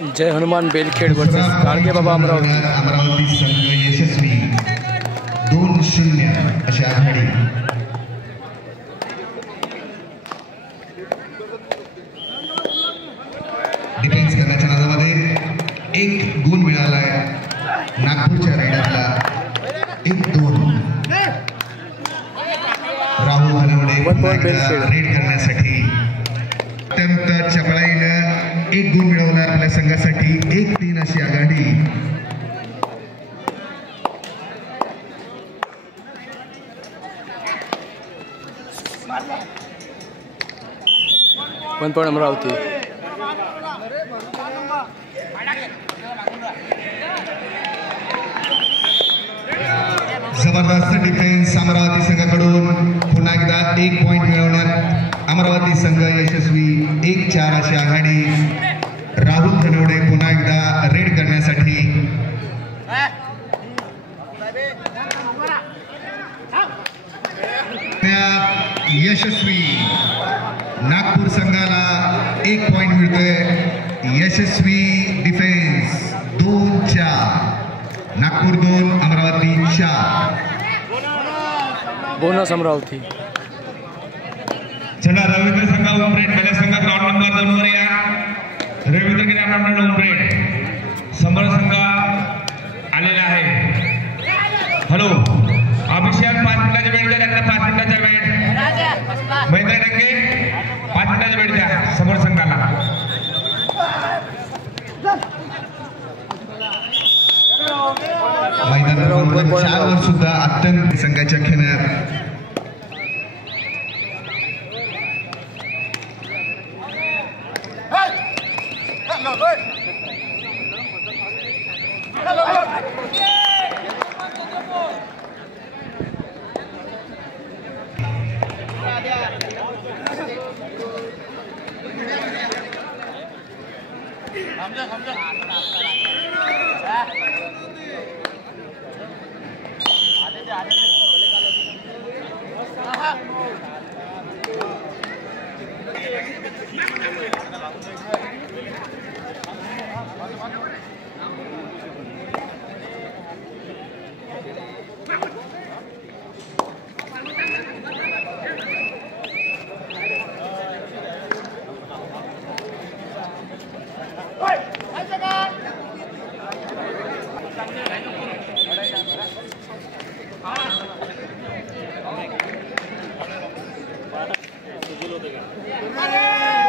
जय Hanuman Belkhed versus Gadge Baba Amravati संघ यशस्वी 2-0 अशी आघाडी. Defence करण्याच्या नादामध्ये एक गुण मिळालाय नागपूरच्या रायडरला. 1-2 राहुल हनवडे रेड करण्यासाठी अत्यंत चपळाईनं 1 गुण मिळवला आपल्या संघासाठी. 1-3 अशी आघाडी. अमरावती. जबरदस्त डिफेन्स अमरावती संघाकडून. पुन्हा एकदा 1 पॉइंट मिळवण्यात अमरावती संघ यशस्वी. 1-4 अशी आघाडी. राहुल धनवडे पुन्हा एकदा रेड करण्यासाठी. यशस्वी नागपूर संघाला 1 पॉइंट मिळतोय. यशस्वी डिफेन्स 2-4. नागपूर 2 अमरावती 4. बोनस अमरावती. चला रवींद्र संघा ओमरेड पहिल्या संघ ग्राउंड नंबर 2 वर या. रवींद्र ग्राउंड नंबर ओमरेड समोर संघ आलेला आहे. हॅलो अभिषेक 5 मिनिटाचा वेळ द्या. त्यांना 5 मिनिटाचा वेळ. महेंद्र डंगे 5 मिनिटाचा वेळ द्या समोर संघाला. मैदान क्रमांक 4 वर सुद्धा अत्यंत संघाच्या खेळण्यात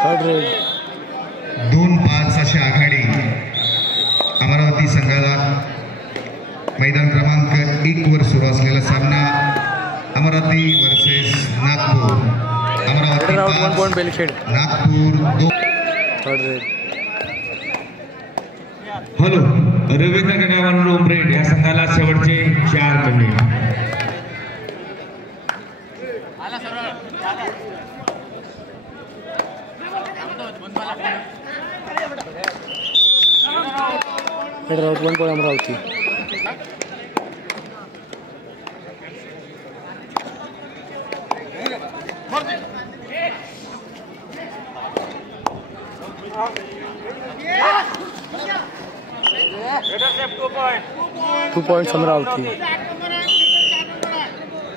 थर्ड रेड 2-5 अशी आघाडी अमरावती संघाला. मैदान क्रमांक 1 वर सुरू असलेला सामना Amravati versus Nagpur. Amravati 5 Belkhed Nagpur 2. Third raid. Hello Ravindra ground Umred या संघाला शेवटचे 4 गणे. Out 1 point Amravati. Two points Amravati.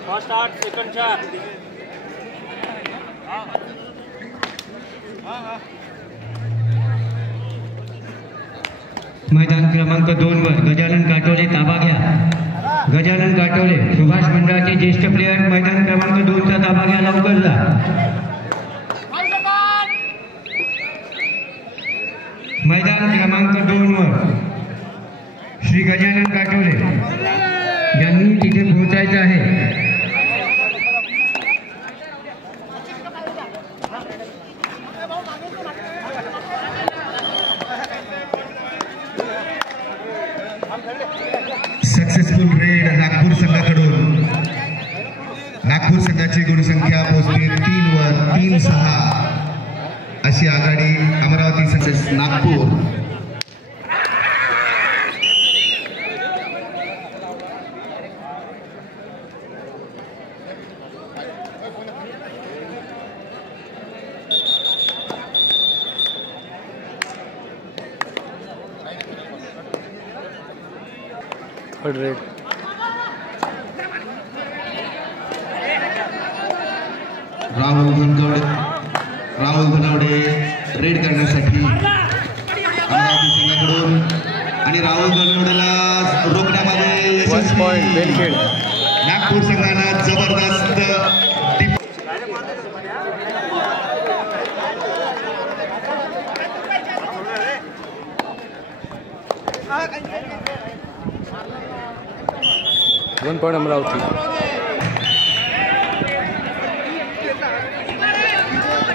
First 8 second 4. मैदान क्रमांक 2 वर गजानन काटोले ताबा घ्या. गजानन काटोले सुभाष मंडळाचे ज्येष्ठ प्लेयर मैदान क्रमांक 2 चा ताबा घ्या. लवकर जा. मैदान क्रमांक 2 वर श्री गजानन काटोले यांनी तिथे पोहोचायचं आहे. सक्सेसफुल रेड नागपूर संघाकडून. नागपूर संघाची गुणसंख्या पोहोचते 3 वर. 3-6 अशी आघाडी Amravati success Nagpur. Third raid. Rahul Dhanwade raid करण्यासाठी अमरावती संघाकडून आणि राहुल धनवडेला रोखण्यामध्ये 1 point बेलखेड. नागपूर संघानं जबरदस्त 1 point अमरावती.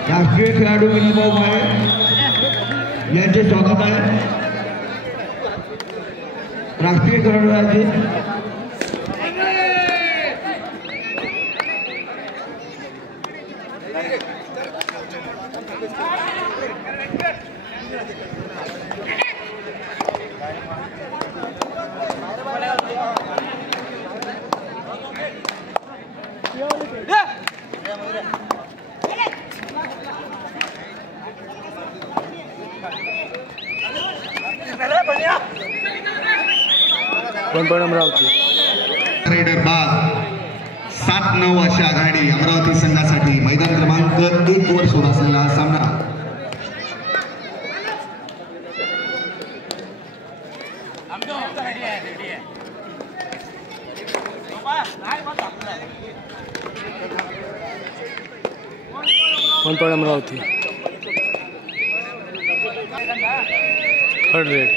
राष्ट्रीय खेळाडू विनोभाऊ भावे यांचे स्वागत आहे. राष्ट्रीय खेळाडू आहेत. One point Amravati. रेडर बाद 7-9 अशी आघाडी अमरावती संघासाठी. मैदान क्रमांक 1 वर सुरू असलेला हा सामना. One point Amravati. Third raid.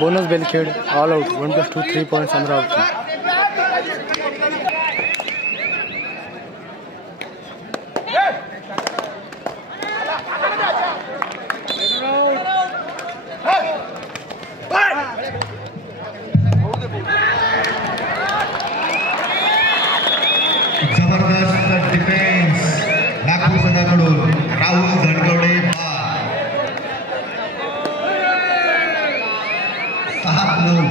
Bonus Belkhed all out. 1+2 3 points Amravati. जबरदस्त डिफेन्स नागपूर संघाकडून. राहुल धनवडे 6-9.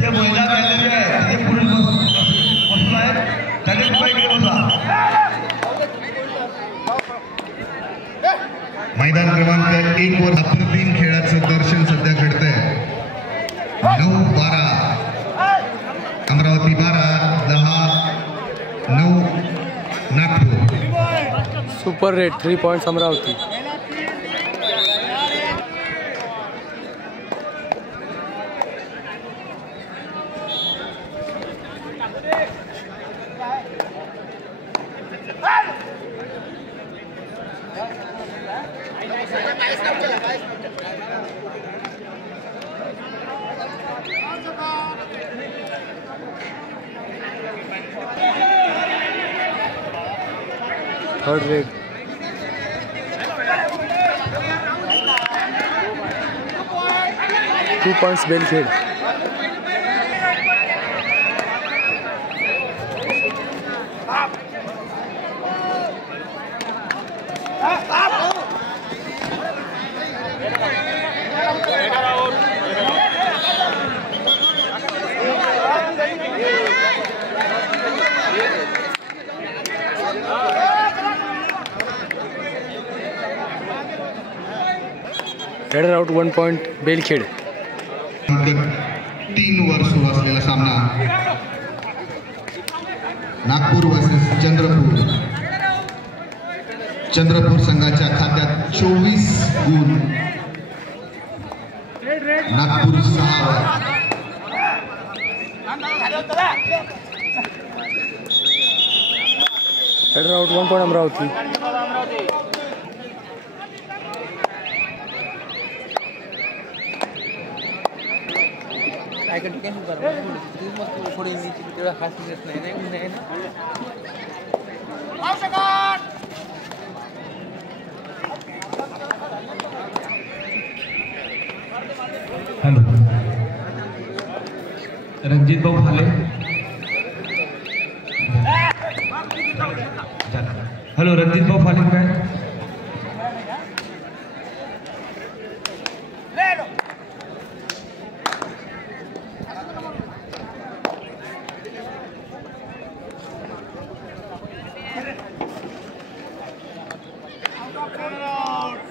जे महिला खेळाडू आहेत ते पुढे बसून आहेत. त्याने इकडे बसा. मैदान क्रमांक 1 वर अप्रतिम खेळाचं दर्शन सध्या घडतंय. 9-12 Amravati 12-10 9 Nagpur. Super raid 3 points Amravati. Third raid. Two points Belkhed. Header out 1 point Belkhed. 3 वर सुरू असलेला सामना. नागपूर वर्सेस चंद्रपूर. चंद्रपूर संघाच्या खात्यात 24 गुण. नागपूर 6 वर. Header out 1 point Amravati. Hello Ranjit भाऊ फाले. हॅलो रणजित भाऊ फाले काय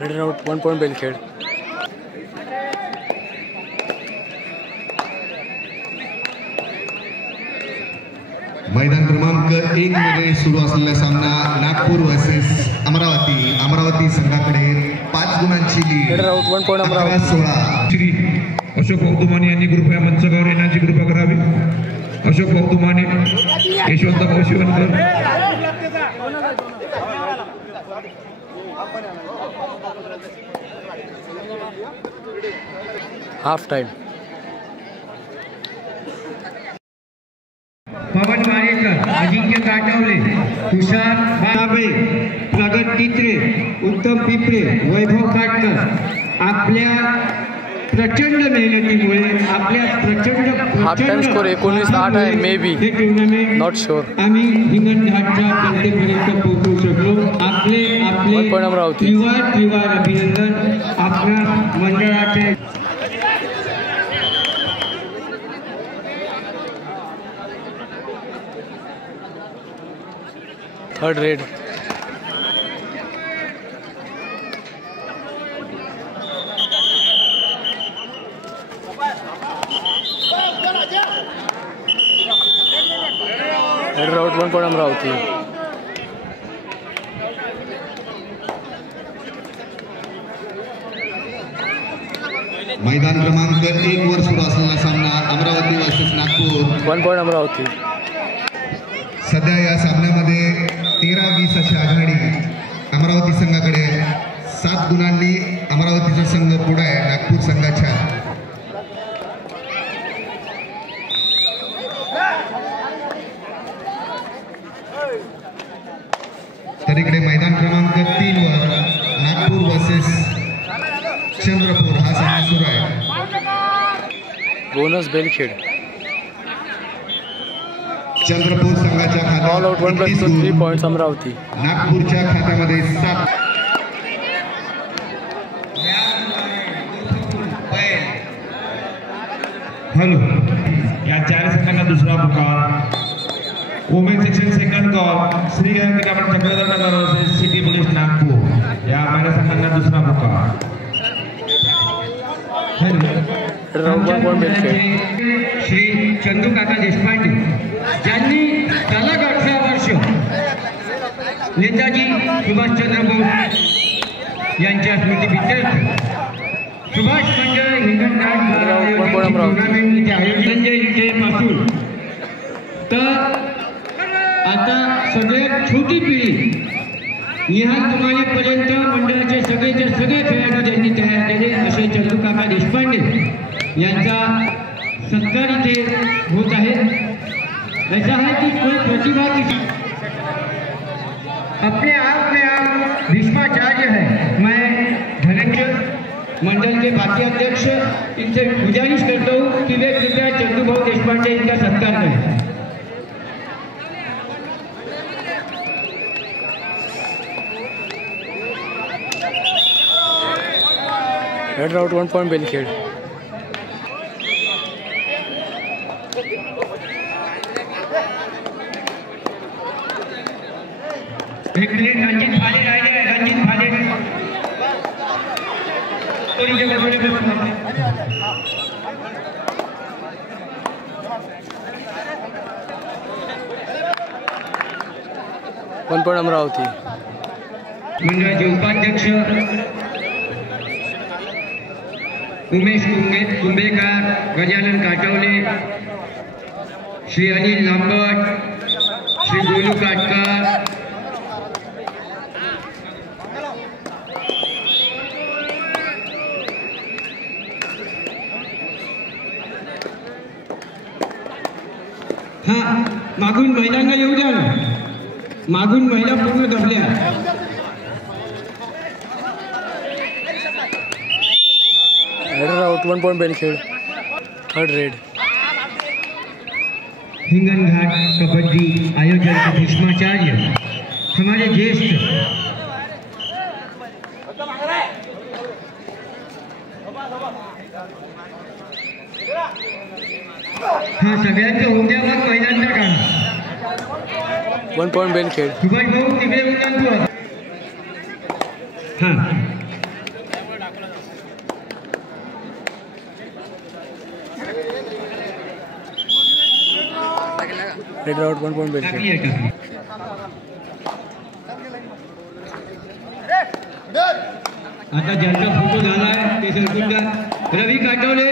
रेड आउट 1 पॉइंट बेलखेड. मैदान क्रमांक 1 मध्ये सुरू असलेला सामना नागपूर वर्सेस अमरावती. अमरावती संघाकडे 5 गुणांची lead. Red out 1 point Amravati. 16. Shri Ashok भाऊ तुमाने यांनी कृपया मंचकावर येण्याची कृपा करावी. अशोक भाऊ तुमाने, यशवंत भाऊ शिवनकर. Half time. पवन मारेकर, अजिंक्य काटवले, तुषार बाबे, प्रगत तित्रे, उत्तम पिपरे, वैभव काटकर आपल्या प्रचंड मेहनतीमुळे आपल्या हाफ टाइम स्कोर 19-8 आहे. मे बी हे टुर्नामेंट नॉट शुअर. आम्ही हिंगणघाटच्या स्पर्धेपर्यंत पोहोचू शकलो. आपले अमरावती. त्रिवार अभिनंदन. आपल्या मंडळाचे third red. Red out 1 point Amravati. मैदान क्रमांक 1 वर सुरू असलेला सामना अमरावती वर्सेस नागपूर. 1 पॉइंट अमरावती. सध्या या सामन्यामध्ये 13-20 अशी आघाडी अमरावती संघाकडे. 7 गुणांनी अमरावतीचा संघ पुढे आहे नागपूर संघाच्या. तर इकडे मैदान क्रमांक 3 वर नागपूर वर्सेस चंद्रपूर हा सामना सुरू आहे. बोनस बेलखेड. चंद्रपूर संघाच्या ऑल आउट 1 + 3 पॉइंट्स अमरावती. नागपूरच्या खात्यामध्ये 7. हॅलो या 4 संघांना दुसरा पुकार. Women section second call Shri Gangaram Chakradhar Nagar versus city police Nagpur. या महिला संघांना दुसरा पुकार. श्री चंदू काका देशपांडे ज्यांनी सलग 18 वर्ष नेताजी सुभाषचंद्र बोस यांच्या स्मृतीप्रीत्यर्थ सुभाष मंडळ हिंगणघाट टुर्नामेंट इथे आयोजन इथेपासून तर आता सगळ्यात छोटी पिढी निहाल तुम्हालेपर्यंत मंडळाचे सगळेचे सगळे खेळाडू ज्यांनी तयार केले असे चंदू काका देशपांडे यांचा सत्कार इथे होत आहे. ऐसा है कि कोई प्रतिभा की अपने आप में आप भीष्माचार्य है. मैं धनंजय मंडल के बाकी अध्यक्ष इनसे गुजारिश करता हूँ कि वे कृपया चंदू भाऊ देशपांडे इनका सत्कार करें. Raid out 1 point Belkhed. एक मिनिट रणजित फाले राहिले. रणजित फाले थोडी जगह थोडी वन पॉइंट अमरावती. मंडळाचे उपाध्यक्ष उमेश कुंभेकर, गजानन काटवले, श्री अनिल लांबट, श्री गोलू काटकर, हा मागून महिलांना येऊ द्या ना. मागून महिला पूर्ण दबल्या. Header out 1 point Belkhed third raid. Hinganghat kabaddi आयोजक भीष्माचार्य हमारे ज्येष्ठ हाँ सगळ्यांचं होऊन द्या मग महिलांचा काढा 1 पॉइंट बेलखेड़। सुभाष भाऊ तिकडे उन्हान तू हाँ हेडर आउट 1 पॉइंट बेलखेड़। आता ज्यांचा फोटो झाला आहे ते सरकून द्या। रवी काटवले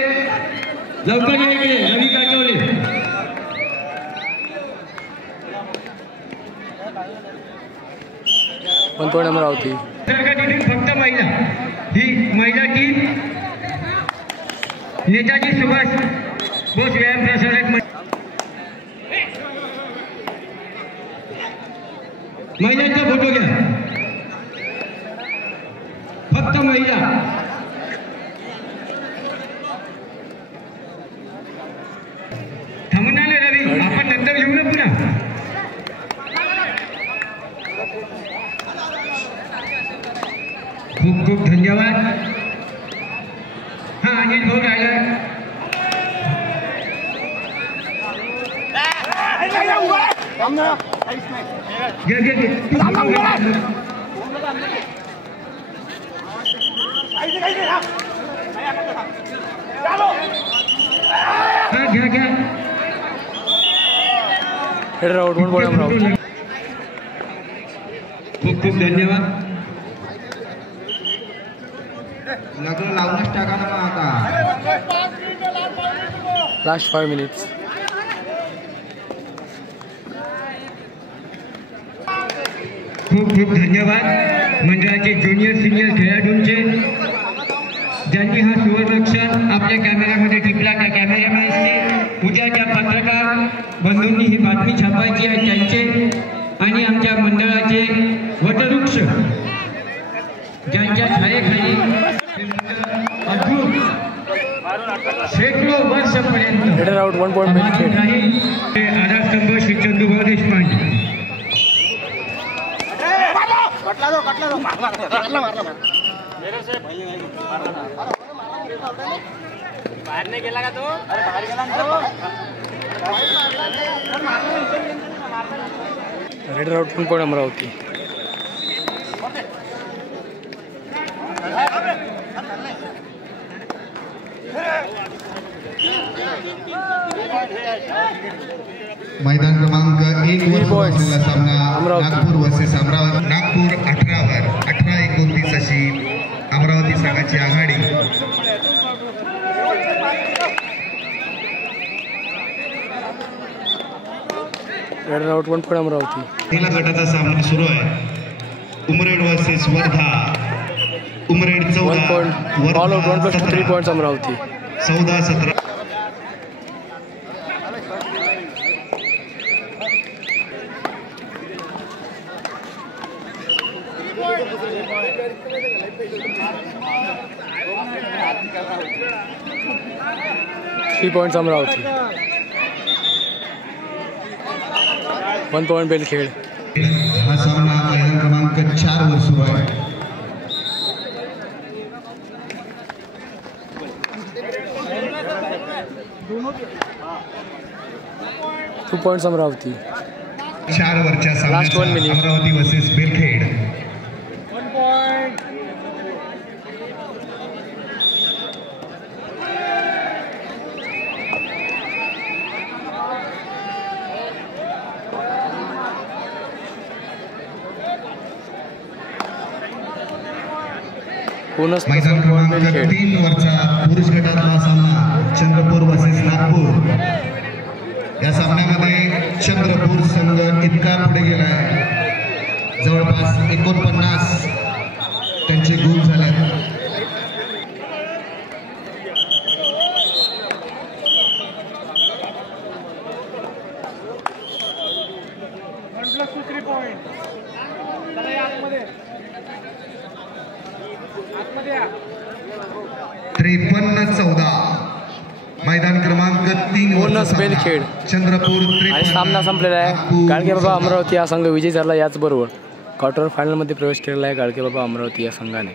लवकर या इकडे। रवी काटवले 1 पॉइंट अमरावती। टीम फक्त महिला ही महिला टीम नेताजी सुभाष बोस व्यायाम प्रसारक महिलांचा फोटो घ्या फक्त महिला। थांबून आले रवी आपण नंतर घेऊ ना पुन्हा। खूप खूप धन्यवाद। हा अनिल भाऊ राहिला घे घे घे हा घ्या घ्या हेडर आउट 1 पॉइंट अमरावती। खूप खूप धन्यवाद। लग्न लावूनच टाका ना मग आता। Last 5 minutes. खूप खूप धन्यवाद मंडळाचे ज्युनियर सिनियर खेळाडूंचे ज्यांनी हा सुवर्णक्षण आपल्या कॅमेऱ्यामध्ये टिपला। त्या कॅमेरामॅन्सचे उद्याच्या पत्रकार बंधूंनी ही बातमी छापायची आहे त्यांचे आणि आमच्या मंडळाचे वटवृक्ष ज्यांच्या छायेखाली अद्भुत शेकडो वर्षपर्यंत हेडर आउट 1 पॉइंट बेलखेड़। ते आधारस्तंभ श्री चंदूभाऊ देशपांडे। बाहेर नाही गेला का तो? अरे बाहेर गेला ना तो। Header out 1 point Amravati. मैदान क्रमांक 1 वर सुरू असलेला सामना नागपूर वर्सेस अमरावती। नागपूर 18 वर 18-29 अशी अमरावती संघाची आघाडी। Header out 1 point Amravati. पहिला गटाचा सामना सुरू आहे। Umred versus Wardha. Umred 14 1 point all out 1 + 3 points Amravati. 14-17 3 points Amravati. 1 point Belkhed. हा सामना मैदान क्रमांक 4 वर सुरू आहे। To points Amravati. 4 वरच्या Last 1 minute. Amravati versus Belkhed. मैदान क्रमांक 3 वरचा पुरुष गटातला सामना चंद्रपूर वर्सेस नागपूर। या सामन्यामध्ये चंद्रपूर संघ इतका पुढे गेलाय जवळपास 49 त्यांचे गुण झाले। आतमध्ये 53-14. मैदान क्रमांक 3 बोनस बेल खेळ चंद्रपूर आणि सामना संपलेला आहे. गाडगे बाबा अमरावती हा संघ विजयी झाला. याचबरोबर क्वार्टर फायनलमध्ये प्रवेश केलेला आहे गाडगे बाबा अमरावती या संघाने.